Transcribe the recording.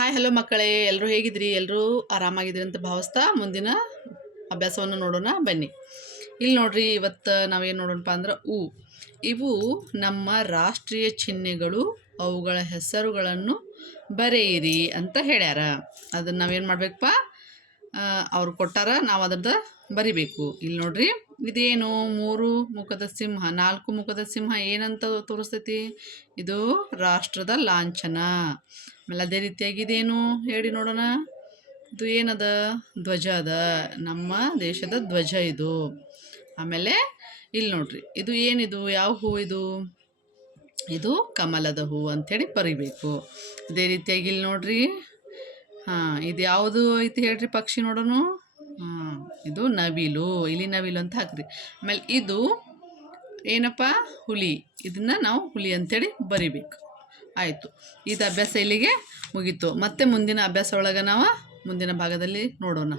Hi hello ಮಕ್ಕಳೇ, ಎಲ್ಲರೂ ಹೇಗಿದ್ರಿ? ಎಲ್ಲರೂ ಆರಾಮಾಗಿದ್ರಿ ಅಂತ ಭಾವಿಸ್ತಾ ಮುಂದಿನ ಅಭ್ಯಾಸವನ್ನು ನೋಡೋಣ ಬನ್ನಿ. ಇಲ್ಲಿ ನೋಡ್ರಿ, ಇವತ್ತು ನಾವೇನು ನೋಡೋಣಪ್ಪ ಅಂದ್ರೆ ಇವು ನಮ್ಮ ರಾಷ್ಟ್ರೀಯ ಚಿಹ್ನೆಗಳು, ಅವುಗಳ ಹೆಸರುಗಳನ್ನು ಬರೆಯಿರಿ ಅಂತ ಹೇಳ್ಯಾರ. ಅದನ್ನು ನಾವೇನು ಮಾಡಬೇಕಪ್ಪ, ಅವ್ರು ಕೊಟ್ಟಾರ, ನಾವು ಅದ್ರದ್ದು ಬರಿಬೇಕು. ಇಲ್ಲಿ ನೋಡ್ರಿ, ಇದೇನು 3 ಮುಖದ ಸಿಂಹ 4 ಮುಖದ ಸಿಂಹ ಏನಂತ ತೋರಿಸ್ತೈತಿ? ಇದು ರಾಷ್ಟ್ರದ ಲಾಂಛನ. ಆಮೇಲೆ ಅದೇ ರೀತಿಯಾಗಿ ಇದೇನು ಹೇಳಿ ನೋಡೋಣ. ಇದು ಏನದ? ಧ್ವಜ ಅದ, ನಮ್ಮ ದೇಶದ ಧ್ವಜ ಇದು. ಆಮೇಲೆ ಇಲ್ಲಿ ನೋಡ್ರಿ, ಇದು ಏನಿದು? ಯಾವ ಹೂ ಇದು? ಇದು ಕಮಲದ ಹೂ ಅಂಥೇಳಿ ಬರಿಬೇಕು. ಅದೇ ರೀತಿಯಾಗಿ ಇಲ್ಲಿ ನೋಡ್ರಿ, ಇದು ಯಾವುದು ಐತಿ ಹೇಳ್ರಿ ಪಕ್ಷಿ ನೋಡೋಣ. ಇದು ನವಿಲು, ಇಲಿ ನವಿಲು ಅಂತ ಹಾಕ್ರಿ. ಆಮೇಲೆ ಇದು ಏನಪ್ಪ? ಹುಲಿ. ಇದನ್ನು ನಾವು ಹುಲಿ ಅಂಥೇಳಿ ಬರಿಬೇಕು. ಆಯಿತು, ಇದು ಅಭ್ಯಾಸ ಇಲ್ಲಿಗೆ ಮುಗೀತು. ಮತ್ತೆ ಮುಂದಿನ ಅಭ್ಯಾಸ ಒಳಗೆ ನಾವು ಮುಂದಿನ ಭಾಗದಲ್ಲಿ ನೋಡೋಣ.